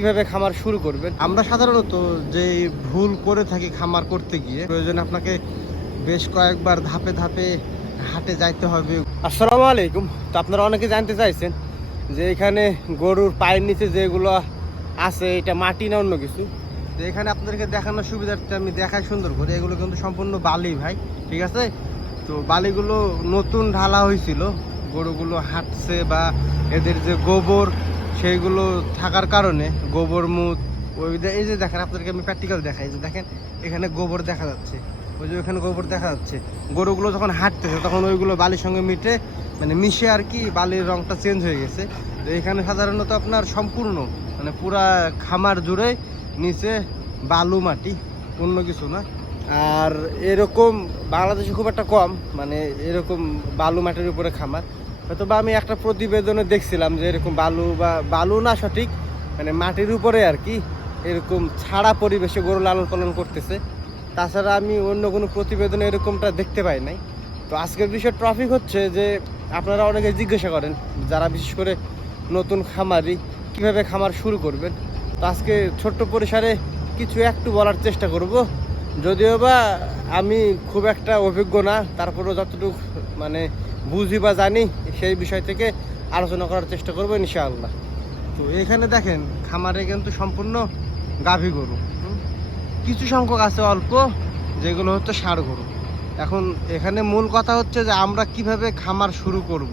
কিভাবে খামার শুরু করবেন। আমরা সাধারণত যে ভুল করে থাকি খামার করতে গিয়ে, প্রয়োজনে আপনাকে বেশ কয়েকবার ধাপে ধাপে হাটে যাইতে হবে। আসসালামু আলাইকুম। তো আপনারা অনেকে জানতে চাইছেন যে এখানে গরুর পায়ের নিচে যেগুলো আছে এটা মাটি না অন্য কিছু। তো এখানে আপনাদেরকে দেখানোর সুবিধার্থে আমি দেখাই সুন্দর করে, এগুলো কিন্তু সম্পূর্ণ বালি ভাই, ঠিক আছে। তো বালিগুলো নতুন ঢালা হয়েছিল, গরুগুলো হাঁটছে বা এদের যে গোবর সেইগুলো থাকার কারণে গোবর মুত এই যে দেখেন, আপনাদেরকে আমি প্র্যাকটিক্যাল দেখাই, যে দেখেন এখানে গোবর দেখা যাচ্ছে, ওই যে ওখানে গোবর দেখা যাচ্ছে। গরুগুলো যখন হাঁটতেছে তখন ওইগুলো বালির সঙ্গে মিশে আর কি বালির রংটা চেঞ্জ হয়ে গেছে। তো এখানে সাধারণত আপনার সম্পূর্ণ পুরা খামার জুড়ে নিচে বালু মাটি, অন্য কিছু না। আর এরকম বাংলাদেশে খুব একটা কম, এরকম বালু মাটির উপরে খামার। হয়তো বা আমি একটা প্রতিবেদনে দেখছিলাম যে এরকম বালু না সঠিক, মাটির উপরে আর কি এরকম ছাড়া পরিবেশে গরু লালন পালন করতেছে। তাছাড়া আমি অন্য কোনো প্রতিবেদনে এরকমটা দেখতে পাই নাই। তো আজকের বিষয় টপিক হচ্ছে যে আপনারা অনেকে জিজ্ঞাসা করেন, যারা বিশেষ করে নতুন খামারি, কিভাবে খামার শুরু করবেন। তো আজকে ছোট্ট পরিসরে কিছু একটু বলার চেষ্টা করব, যদিও বা আমি খুব একটা অভিজ্ঞ না, তারপরেও যতটুকু বুঝি বা জানি সেই বিষয় থেকে আলোচনা করার চেষ্টা করবো ইনশাআল্লাহ। তো এখানে দেখেন খামারে কিন্তু সম্পূর্ণ গাভী গরু, কিছু সংখ্যক আছে অল্প যেগুলো হচ্ছে ষাঁড় গরু। এখন এখানে মূল কথা হচ্ছে যে আমরা কিভাবে খামার শুরু করব।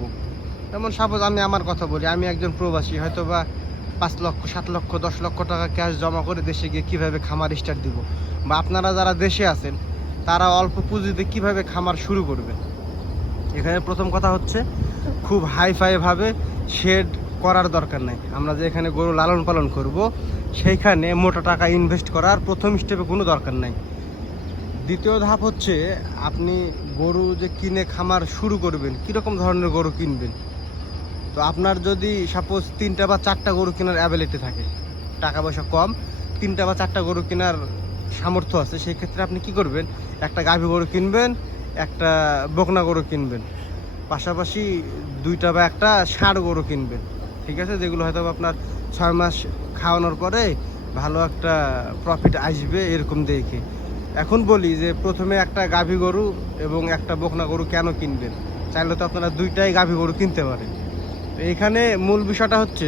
যেমন সাপোজ আমি আমার কথা বলি, আমি একজন প্রবাসী, হয়তো বা 5 লক্ষ 7 লক্ষ 10 লক্ষ টাকা ক্যাশ জমা করে দেশে গিয়ে কিভাবে খামার স্টার্ট দিব, বা আপনারা যারা দেশে আছেন তারা অল্প পুঁজিতে কিভাবে খামার শুরু করবে। এখানে প্রথম কথা হচ্ছে খুব হাইফাইভাবে শেড করার দরকার নাই। আমরা যে এখানে গরু লালন পালন করব সেইখানে মোটা টাকা ইনভেস্ট করার প্রথম স্টেপে কোনো দরকার নাই। দ্বিতীয় ধাপ হচ্ছে আপনি গরু যে কিনে খামার শুরু করবেন, কীরকম ধরনের গরু কিনবেন। তো আপনার যদি সাপোজ 3টা বা 4টা গরু কেনার অ্যাবিলিটি থাকে, টাকা পয়সা কম, 3টা বা 4টা গরু কেনার সামর্থ্য আছে, সেই ক্ষেত্রে আপনি কি করবেন, একটা গাভী গরু কিনবেন, একটা বকনা গরু কিনবেন, পাশাপাশি 2টা বা 1টা ষাঁড় গরু কিনবেন, ঠিক আছে, যেগুলো হয়তো আপনার 6 মাস খাওয়ানোর পরে ভালো একটা প্রফিট আসবে এরকম দেখে। এখন বলি যে প্রথমে একটা গাভী গরু এবং একটা বকনা গরু কেন কিনবেন। চাইলে তো আপনারা 2টাই গাভী গরু কিনতে পারেন। তো এখানে মূল বিষয়টা হচ্ছে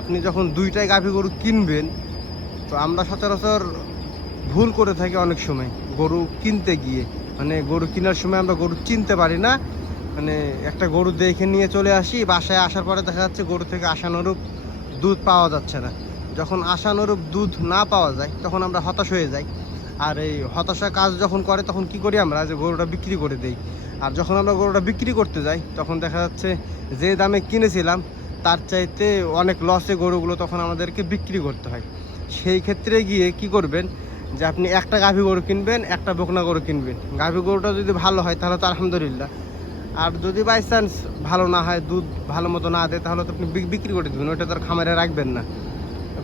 আপনি যখন 2টাই গাভী গরু কিনবেন, তো আমরা সচরাচর ভুল করে থাকি অনেক সময় গরু কিনতে গিয়ে, গরু কেনার সময় আমরা গরু চিনতে পারি না। একটা গরু দেখে নিয়ে চলে আসি, বাসায় আসার পরে দেখা যাচ্ছে গরু থেকে আশানুরূপ দুধ পাওয়া যাচ্ছে না। যখন আশানুরূপ দুধ না পাওয়া যায় তখন আমরা হতাশ হয়ে যাই। আর এই হতাশা কাজ যখন করে তখন কি করি আমরা, যে গরুটা বিক্রি করে দেই। আর যখন আমরা গরুটা বিক্রি করতে যাই তখন দেখা যাচ্ছে যে দামে কিনেছিলাম তার চাইতে অনেক লসে গরুগুলো তখন আমাদেরকে বিক্রি করতে হয়। সেই ক্ষেত্রে গিয়ে কি করবেন, যে আপনি একটা গাভী গরু কিনবেন, একটা বকনা গরু কিনবেন। গাভী গরুটা যদি ভালো হয় তাহলে তো আলহামদুলিল্লাহ, আর যদি বাই চান্স ভালো না হয়, দুধ ভালো মতো না দেয়, তাহলে তো আপনি বিক্রি করে দেবেন, ওইটা তো আর খামারে রাখবেন না।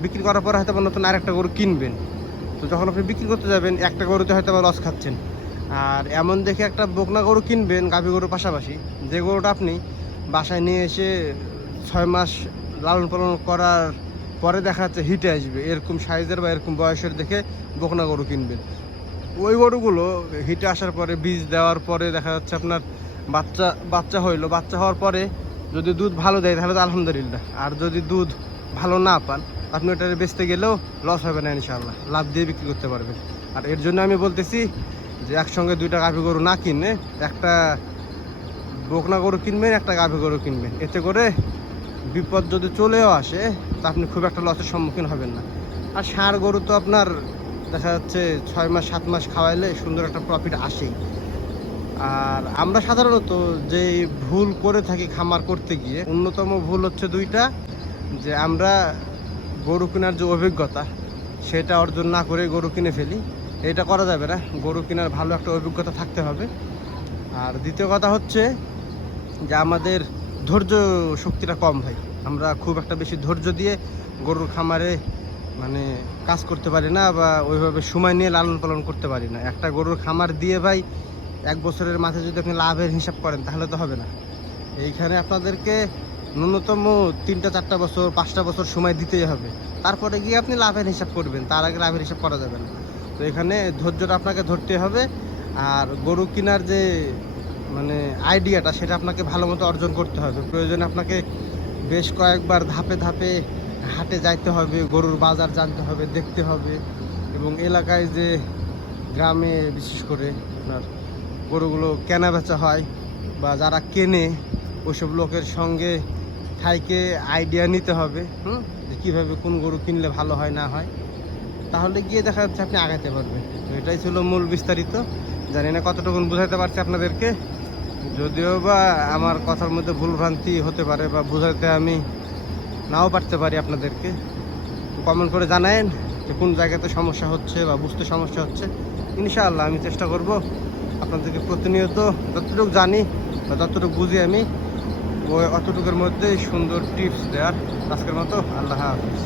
বিক্রি করার পরে হয়তো নতুন আরেকটা গরু কিনবেন। তো যখন আপনি বিক্রি করতে যাবেন একটা গরুতে হয়তো আবার লস খাচ্ছেন। আর এমন দেখে একটা বকনা গরু কিনবেন গাভী গরুর পাশাপাশি, যে গরুটা আপনি বাসায় নিয়ে এসে 6 মাস লালন পালন করার পরে দেখা যাচ্ছে হিটে আসবে, এরকম সাইজের বা এরকম বয়সের দেখে বকনা গরু কিনবেন। ওই গরুগুলো হিটে আসার পরে বীজ দেওয়ার পরে দেখা যাচ্ছে আপনার বাচ্চা হওয়ার পরে যদি দুধ ভালো দেয় তাহলে তো আলহামদুলিল্লাহ। আর যদি দুধ ভালো না পান, আপনি ওটা বেচতে গেলেও লস হবে না, ইনশাআল্লাহ লাভ দিয়ে বিক্রি করতে পারবেন। আর এর জন্য আমি বলতেছি যে একসঙ্গে 2টা গাভী গরু না কিনে একটা বকনা গরু কিনবেন, একটা গাভী গরু কিনবেন। এতে করে বিপদ যদি চলেও আসে তা আপনি খুব একটা লসের সম্মুখীন হবেন না। আর ষাঁড় গরু তো আপনার দেখা যাচ্ছে 6 মাস 7 মাস খাওয়াইলে সুন্দর একটা প্রফিট আসেই। আর আমরা সাধারণত যে ভুল করে থাকি খামার করতে গিয়ে, অন্যতম ভুল হচ্ছে 2টা, যে আমরা গরু কেনার যে অভিজ্ঞতা সেটা অর্জন না করে গরু কিনে ফেলি। এটা করা যাবে না, গরু কেনার ভালো একটা অভিজ্ঞতা থাকতে হবে। আর দ্বিতীয় কথা হচ্ছে যে আমাদের ধৈর্য শক্তিটা কম ভাই, আমরা খুব একটা বেশি ধৈর্য দিয়ে গরুর খামারে কাজ করতে পারি না, বা ওইভাবে সময় নিয়ে লালন পালন করতে পারি না। একটা গরুর খামার দিয়ে ভাই 1 বছরের মাথায় যদি আপনি লাভের হিসাব করেন তাহলে তো হবে না। এইখানে আপনাদেরকে ন্যূনতম 3-4 বছর 5টা বছর সময় দিতেই হবে। তারপরে গিয়ে আপনি লাভের হিসাব করবেন, তার আগে লাভের হিসাব করা যাবে না। তো এখানে ধৈর্যটা আপনাকে ধরতে হবে। আর গরু কেনার যে মানে আইডিয়াটা, সেটা আপনাকে ভালো মতো অর্জন করতে হবে। প্রয়োজনে আপনাকে বেশ কয়েকবার ধাপে ধাপে হাটে যাইতে হবে, গরুর বাজার জানতে হবে, দেখতে হবে। এবং এলাকায় যে গ্রামে বিশেষ করে আপনার গরুগুলো কেনা বেচা হয় বা যারা কেনে, ওইসব লোকের সঙ্গে থাইকে আইডিয়া নিতে হবে যে কীভাবে কোন গরু কিনলে ভালো হয় না হয়। তাহলে গিয়ে দেখা যাচ্ছে আপনি আগাতে পারবেন। তো এটাই ছিল মূল বিস্তারিত। জানি না কতটুকু বুঝাইতে পারছি আপনাদেরকে, যদিও বা আমার কথার মধ্যে ভুলভ্রান্তি হতে পারে বা বোঝাতে আমি নাও পারতে পারি আপনাদেরকে। কমেন্ট করে জানায়েন যে কোন জায়গাতে সমস্যা হচ্ছে বা বুঝতে সমস্যা হচ্ছে। ইনশাআল্লাহ আমি চেষ্টা করব আপনাদেরকে প্রতিনিয়ত যতটুকু জানি বা যতটুকু বুঝি আমি ওই অতটুকুর মধ্যেই সুন্দর টিপস দেওয়ার। আজকের মতো আল্লাহ হাফিজ।